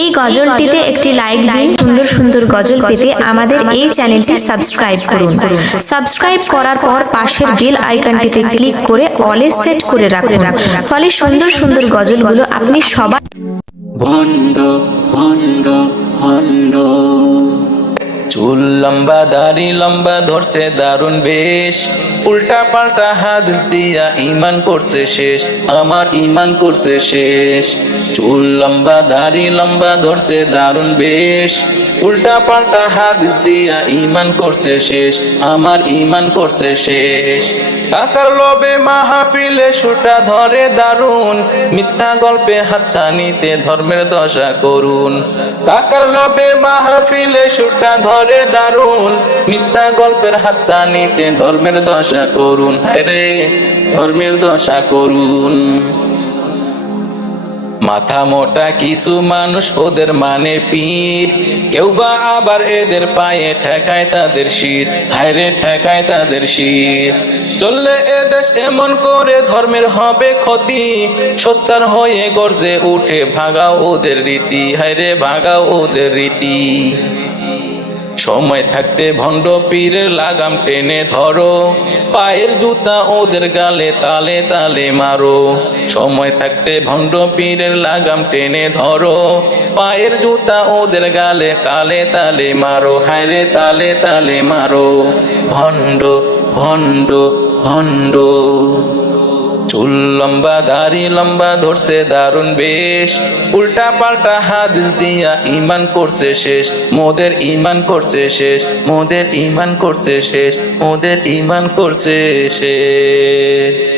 এই গজলটিতে একটি লাইক দিন। সুন্দর সুন্দর গজল পেতে আমাদের এই চ্যানেলটি সাবস্ক্রাইব করুন। সাবস্ক্রাইব করার পর পাশের বেল আইকনটিতে ক্লিক করে অলে সেট করে রাখুন, ফলে সুন্দর সুন্দর গজলগুলো আপনি সবার ভণ্ড ভণ্ড ভণ্ড চুল লম্বা দাড়ি লম্বা ধরছে দারুণ বেশ, উল্টা পাল্টা হাদিস দিয়া ঈমান করছে শেষ, আমার ঈমান করছে শেষ। চুল লম্বা দাড়ি লম্বা ধরছে দারুণ বেশ, উল্টা পাল্টা হাদিস দিয়া ঈমান করছে শেষ, আমার ঈমান করছে শেষ। টাকার লোভে মাহফিলে সুটা ধরে দারুণ, মিথ্যা গল্পে হাতছানিতে ধর্মের দশা করুন। টাকার লোভে মাহফিলে সুটা ধরে দারুণ, মিথ্যা গল্পের হাতছানিতে ধর্মের দশা করুন। রে ধর্মের দশা করুন। মাথা মোটা কিছু মানুষ ওদের মানে পীর, কেউ বা আবার এদের পায়ে ঠেকায় তাদের শীত, হায়রে ঠেকায় তাদের শীত। চললে এদেশ এমন করে ধর্মের হবে ক্ষতি, সোচ্চার হয়ে গর্জে উঠে ভাগাও ওদের রীতি, হায়রে ভাগাও ওদের রীতি। সময় থাকতে ভণ্ড পীরের লাগাম টেনে ধরো, পায়ের জুতা ওদের গালে তালে তালে মারো। সময় থাকতে ভণ্ড পীরের লাগাম টেনে ধরো, পায়ের জুতা ওদের গালে তালে তালে মারো, হায়রে তালে তালে মারো। ভণ্ড ভণ্ড ভণ্ড চুল লম্বা দাড়ি লম্বা ধরছে দারুণ বেশ, উল্টা পাল্টা হাদিস দিয়া ঈমান করছে শেষ, মোদের ঈমান করছে শেষ, মোদের ঈমান করছে শেষ, মোদের ঈমান করছে শেষ।